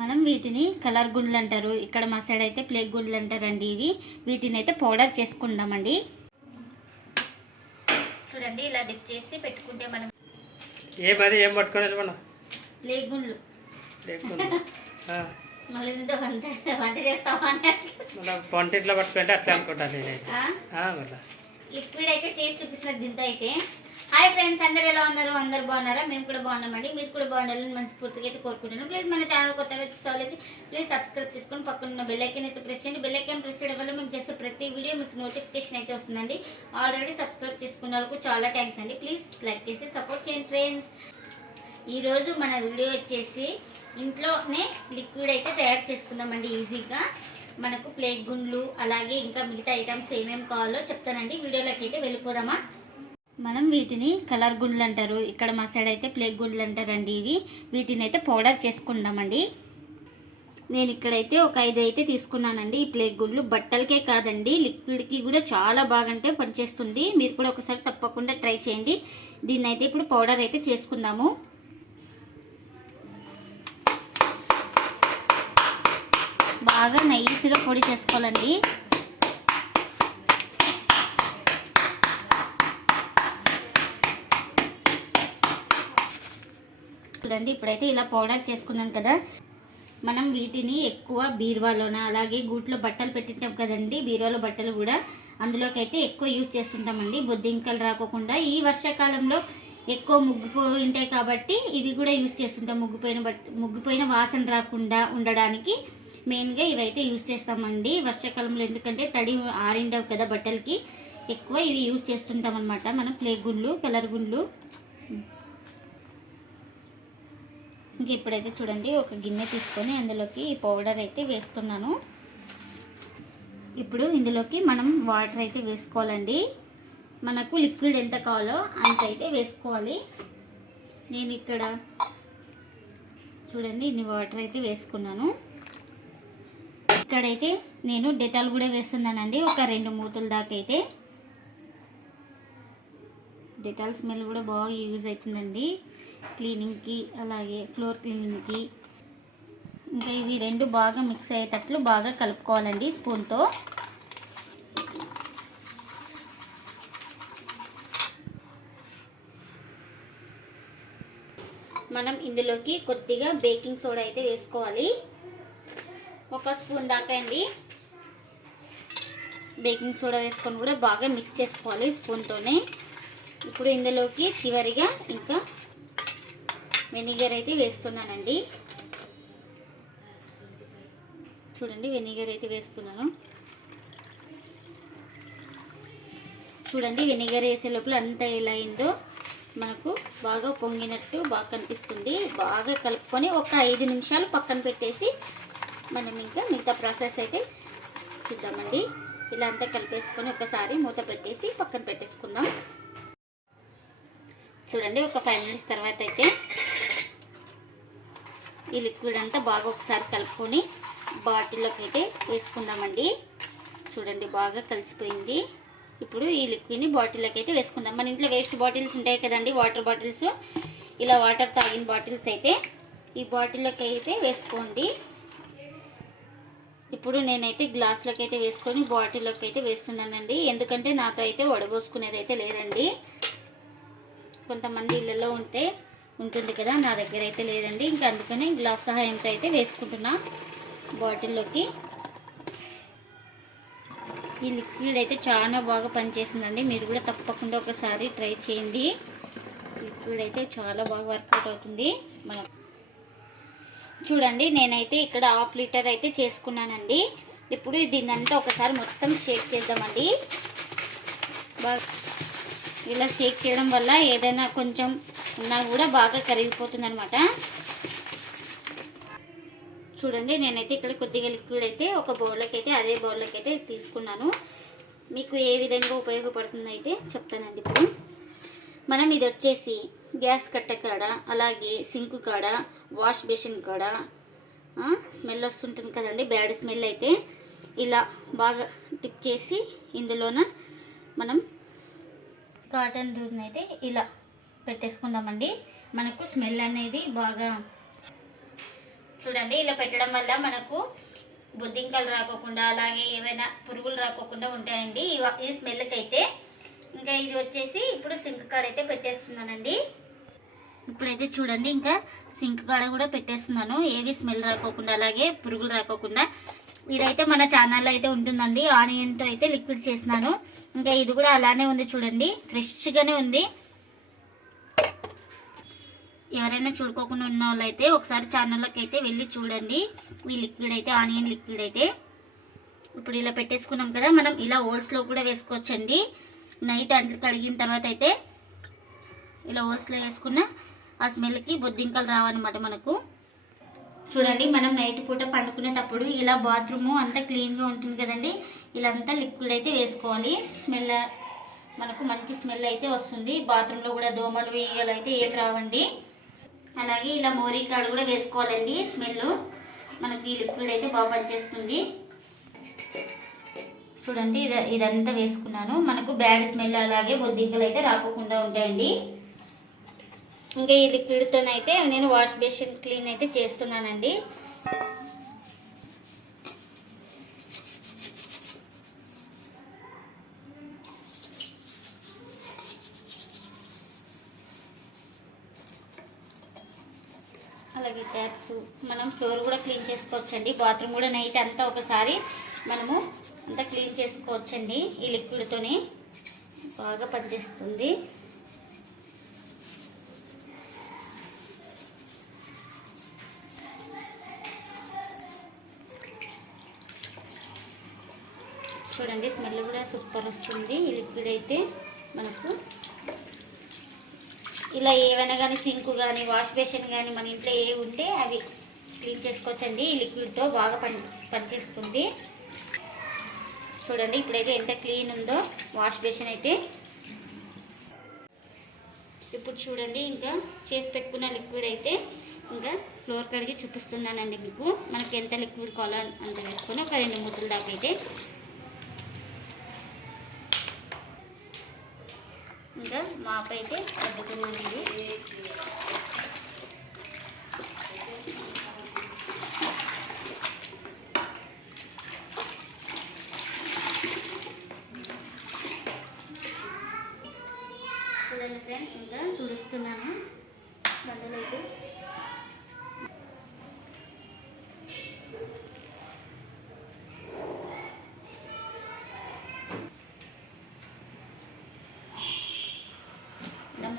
మనం వీటిని కలర్ గుండ్లు అంటారు. ఇక్కడ మా సైడ్ అయితే ప్లేగ్ గుండ్లు అంటారండి ఇవి. వీటిని అయితే పౌడర్ చేసుకుందామండి. చూడండి ఇలా డిప్ చేసి పెట్టుకుంటే మనం ఏం అది ఏం పట్టుకొని వెళ్ళమన్నా? ప్లేగ్ గుండ్లు. మళ్ళీ వంట పట్టుకుంటే అట్లా అనుకుంటాను నేనైతే. మళ్ళా. అయితే చేసి చూపిస్తున్నారు దీంతో అయితే. హాయ్ ఫ్రెండ్స్ అందరు ఎలా ఉన్నారు? అందరు బాగున్నారా? మేము కూడా బాగున్నామండి. మీరు కూడా బాగుండాలని మనస్ఫూర్తిగా అయితే కోరుకుంటున్నాను ప్లీజ్ మన ఛానల్ కొత్తగా చూసుకోవాలైతే ప్లీజ్ సబ్స్క్రైబ్ చేసుకొని పక్కన ఉన్న బెల్ ఐకన్ అయితే ప్రెస్ చేయండి. బెల్ ఐకన్ ప్రెస్ చేయడం వల్ల మేము చేసే ప్రతి వీడియో మీకు నోటిఫికేషన్ అయితే వస్తుందండి. ఆల్రెడీ సబ్స్క్రైబ్ చేసుకున్న వాళ్ళకు చాలా థ్యాంక్స్ అండి. ప్లీజ్ లైక్ చేసి సపోర్ట్ చేయండి ఫ్రెండ్స్ ఈరోజు మన వీడియో వచ్చేసి ఇంట్లోనే లిక్విడ్ అయితే తయారు చేసుకుందామండి ఈజీగా మనకు ప్లేట్ గుండ్లు అలాగే ఇంకా మిగతా ఐటమ్స్ ఏమేమి కావాలో చెప్తానండి. వీడియోలోకి అయితే వెళ్ళిపోదామా? మనం వీటిని కలర్ గుండ్లు అంటారు. ఇక్కడ మా సైడ్ అయితే ప్లేట్ గుండ్లు అంటారండి ఇవి. వీటిని అయితే పౌడర్ చేసుకుందామండి. నేను ఇక్కడైతే ఒక ఐదు అయితే తీసుకున్నానండి ఈ ప్లేగ్ గుండ్లు. బట్టలకే కాదండి లిక్విడ్కి కూడా చాలా బాగంటే పనిచేస్తుంది. మీరు కూడా ఒకసారి తప్పకుండా ట్రై చేయండి. దీన్ని అయితే ఇప్పుడు పౌడర్ అయితే చేసుకుందాము. బాగా నైస్గా పొడి చేసుకోవాలండి. చూడండి ఇప్పుడైతే ఇలా పౌడర్ చేసుకున్నాం కదా. మనం వీటిని ఎక్కువ బీరువాలోన అలాగే గూట్లో బట్టలు పెట్టింటాం కదండి బీరువాలో బట్టలు కూడా అందులోకి అయితే ఎక్కువ యూజ్ చేస్తుంటామండి. బొద్దింకలు రాకోకుండా ఈ వర్షాకాలంలో ఎక్కువ ముగ్గిపోయి ఉంటాయి కాబట్టి ఇవి కూడా యూజ్ చేస్తుంటాం. ముగ్గిపోయిన బట్ట ముగ్గిపోయిన వాసన రాకుండా ఉండడానికి మెయిన్గా ఇవైతే యూజ్ చేస్తామండి. వర్షాకాలంలో ఎందుకంటే తడి ఆరిండవు కదా బట్టలకి ఎక్కువ ఇవి యూజ్ చేస్తుంటాం అనమాట మనం ప్లే గుండ్లు కలర్ గుండ్లు ఇంక ఇప్పుడైతే చూడండి ఒక గిన్నె తీసుకొని అందులోకి ఈ పౌడర్ అయితే వేస్తున్నాను. ఇప్పుడు ఇందులోకి మనం వాటర్ అయితే వేసుకోవాలండి. మనకు లిక్విడ్ ఎంత కావాలో అంత అయితే వేసుకోవాలి. నేను ఇక్కడ చూడండి ఇన్ని వాటర్ అయితే వేసుకున్నాను. ఇక్కడైతే నేను డెటాల్ కూడా వేస్తున్నానండి ఒక రెండు మూతల దాకా అయితే. డెటాల్ స్మెల్ కూడా బాగా యూజ్ అవుతుందండి. క్లీనింగ్కి అలాగే ఫ్లోర్ క్లీనింగ్కి. ఇంకా ఇవి రెండు బాగా మిక్స్ అయ్యేటట్లు బాగా కలుపుకోవాలండి స్పూన్తో. మనం ఇందులోకి కొద్దిగా బేకింగ్ సోడా అయితే వేసుకోవాలి. ఒక స్పూన్ దాకా అండి. బేకింగ్ సోడా వేసుకొని కూడా బాగా మిక్స్ చేసుకోవాలి స్పూన్తోనే. ఇప్పుడు ఇందులోకి చివరిగా ఇంకా వెనిగర్ అయితే వేస్తున్నానండి. చూడండి వెనిగర్ అయితే వేస్తున్నాను. చూడండి వెనిగర్ వేసే లోపల అంతా ఎలా అయిందో మనకు బాగా పొంగినట్టు బాగా కనిపిస్తుంది. బాగా కలుపుకొని ఒక ఐదు నిమిషాలు పక్కన పెట్టేసి మనం ఇంకా మిగతా ప్రాసెస్ అయితే చూద్దామండి. ఇలా అంతా కలిపేసుకొని ఒకసారి మూత పెట్టేసి పక్కన పెట్టేసుకుందాం. చూడండి ఒక ఫైవ్ మినిట్స్ తర్వాత అయితే ఈ లిక్విడ్ అంతా బాగా ఒకసారి కలుపుకొని బాటిల్లోకి అయితే వేసుకుందామండి. చూడండి బాగా కలిసిపోయింది. ఇప్పుడు ఈ లిక్విడ్ని బాటిల్లోకి అయితే వేసుకుందాం. మన ఇంట్లో వేస్ట్ బాటిల్స్ ఉంటాయి కదండి వాటర్ బాటిల్స్ ఇలా వాటర్ తాగిన బాటిల్స్ అయితే ఈ బాటిల్లోకి అయితే వేసుకోండి. ఇప్పుడు నేనైతే గ్లాస్లోకి అయితే వేసుకొని బాటిల్లోకి అయితే వేస్తున్నానండి. ఎందుకంటే నాతో అయితే వడబోసుకునేది అయితే లేదండి. కొంతమంది ఇళ్ళలో ఉంటే ఉంటుంది కదా నా దగ్గర అయితే లేదండి. ఇంకా అందుకని గ్లాస్ సహాయంతో అయితే వేసుకుంటున్నా బాటిల్లోకి. ఈ లిక్విడ్ అయితే చాలా బాగా పనిచేసిందండి. మీరు కూడా తప్పకుండా ఒకసారి ట్రై చేయండి. లిక్విడ్ అయితే చాలా బాగా వర్కౌట్ అవుతుంది. మనం చూడండి నేనైతే ఇక్కడ హాఫ్ లీటర్ అయితే చేసుకున్నానండి. ఇప్పుడు దీన్నంతా ఒకసారి మొత్తం షేక్ చేద్దామండి. బాగా ఇలా షేక్ చేయడం వల్ల ఏదైనా కొంచెం ఉన్నా కూడా బాగా కరిగిపోతుంది అనమాట చూడండి నేనైతే ఇక్కడ కొద్దిగా లిక్విడ్ అయితే ఒక బౌల్లోకి అయితే అదే బౌల్లోకి అయితే తీసుకున్నాను. మీకు ఏ విధంగా ఉపయోగపడుతుందో అయితే చెప్తానండి ఇప్పుడు. మనం ఇది వచ్చేసి గ్యాస్ కట్ట కాడ అలాగే సింక్ కాడ వాష్ బేసిన్ కాడ స్మెల్ వస్తుంటుంది కదండి బ్యాడ్ స్మెల్ అయితే. ఇలా బాగా టిప్ చేసి ఇందులోన మనం కాటన్ దూద్ని అయితే ఇలా పెట్టేసుకుందామండి. మనకు స్మెల్ అనేది బాగా చూడండి ఇలా పెట్టడం వల్ల మనకు బొద్దింకలు రాకోకుండా అలాగే ఏవైనా పురుగులు రాకోకుండా ఉంటాయండి. ఈ స్మెల్కి అయితే ఇంకా ఇది వచ్చేసి ఇప్పుడు సింక్ కాడ అయితే పెట్టేస్తున్నానండి. ఇప్పుడైతే చూడండి ఇంకా సింక్ కాడ కూడా పెట్టేస్తున్నాను. ఏది స్మెల్ రాకోకుండా అలాగే పురుగులు రాకోకుండా ఇదైతే మన ఛానల్లో అయితే ఉంటుందండి. ఆనియన్తో అయితే లిక్విడ్ చేసినాను ఇంకా ఇది కూడా అలానే ఉంది చూడండి. ఫ్రెష్గానే ఉంది. ఎవరైనా చూడుకోకుండా ఉన్న వాళ్ళైతే ఒకసారి ఛానల్లోకి అయితే వెళ్ళి చూడండి. ఈ లిక్విడ్ అయితే ఆనియన్ లిక్విడ్ అయితే. ఇప్పుడు ఇలా పెట్టేసుకున్నాం కదా మనం ఇలా హోల్స్లో కూడా వేసుకోవచ్చండి. నైట్ అంట్లు కడిగిన తర్వాత అయితే ఇలా హోల్స్లో వేసుకున్న ఆ స్మెల్కి బొద్దింకలు రావన్నమాట మనకు. చూడండి మనం నైట్ పూట పండుకునేటప్పుడు ఇలా బాత్రూమ్ అంతా క్లీన్గా ఉంటుంది కదండి. ఇలా అంతా లిక్విడ్ అయితే వేసుకోవాలి. స్మెల్ మనకు మంచి స్మెల్ అయితే వస్తుంది. బాత్రూంలో కూడా దోమలు ఈగలు అయితే ఏం రావండి. అలాగే ఇలా మోరికాడ కూడా వేసుకోవాలండి స్మెల్ మనకి ఈ లిక్విడ్ అయితే బాగా పనిచేస్తుంది. చూడండి ఇద ఇదంతా వేసుకున్నాను. మనకు బ్యాడ్ స్మెల్ అలాగే బొద్దింకలు అయితే రాకుండా ఉంటాయండి. ఇంకా ఈ లిక్విడ్తోనైతే నేను వాష్ బేసిన్ క్లీన్ అయితే చేస్తున్నానండి. అలాగే ట్యాప్స్ మనం ఫ్లోర్ కూడా క్లీన్ చేసుకోవచ్చండి. బాత్రూమ్ కూడా నైట్ అంతా ఒకసారి మనము అంతా క్లీన్ చేసుకోవచ్చండి ఈ లిక్విడ్తోని. బాగా పనిచేస్తుంది. చూడండి స్మెల్ కూడా సూపర్ వస్తుంది. ఈ లిక్విడ్ అయితే మనకు ఇలా ఏవైనా కానీ సింక్ కానీ వాష్ బేసిన్ కానీ మన ఇంట్లో ఏ ఉంటే అవి క్లీన్ చేసుకోవచ్చండి. ఈ లిక్విడ్తో బాగా పని పనిచేస్తుంది. చూడండి ఇప్పుడైతే ఎంత క్లీన్ ఉందో వాష్ బేసిన్ అయితే. ఇప్పుడు చూడండి ఇంకా చేసి పెట్టుకున్న లిక్విడ్ అయితే ఇంకా ఫ్లోర్ కడిగి చూపిస్తున్నానండి మీకు. మనకి ఎంత లిక్విడ్ కావాలో అంత వేసుకొని ఒక రెండు ముద్దల దాకా అయితే ఇంకా మాప్ అయితే సర్దుకున్నానండి. చూడండి ఫ్రెండ్స్ ఇంకా తుడుస్తున్నాను. బండలు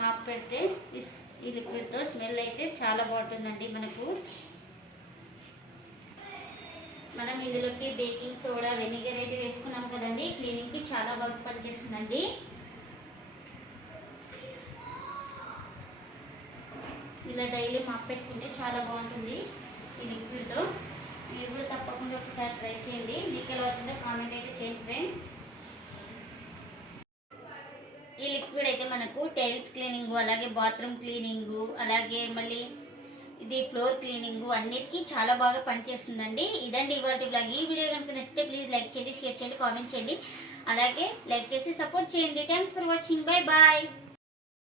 మాప్ పెడితే ఈ లిక్విడ్తో స్మెల్ అయితే చాలా బాగుంటుందండి మనకు. మనం ఇందులోకి బేకింగ్ సోడా వెనిగర్ అయితే వేసుకున్నాం కదండి. క్లీనింగ్కి చాలా బాగా పనిచేస్తుందండి. ఇలా డైలీ మాప్ పెట్టుకుంటే చాలా బాగుంటుంది ఈ లిక్విడ్తో. మీరు కూడా తప్పకుండా ఒకసారి ట్రై చేయండి. మీకు ఎలా వచ్చిందో కామెంట్ అయితే చేయండి ఫ్రెండ్స్ ఈ లిక్విడ్ అయితే మనకు టైల్స్ క్లీనింగ్ అలాగే బాత్రూమ్ క్లీనింగ్ అలాగే మళ్ళీ ఇది ఫ్లోర్ క్లీనింగ్ అన్నిటికీ చాలా బాగా పనిచేస్తుందండి. ఇదండి ఇవాళ బ్లాగ్ ఈ వీడియో కనుక నచ్చితే ప్లీజ్ లైక్ చేయండి షేర్ చేయండి కామెంట్ చేయండి. అలాగే లైక్ చేసి సపోర్ట్ చేయండి. Thanks for watching bye bye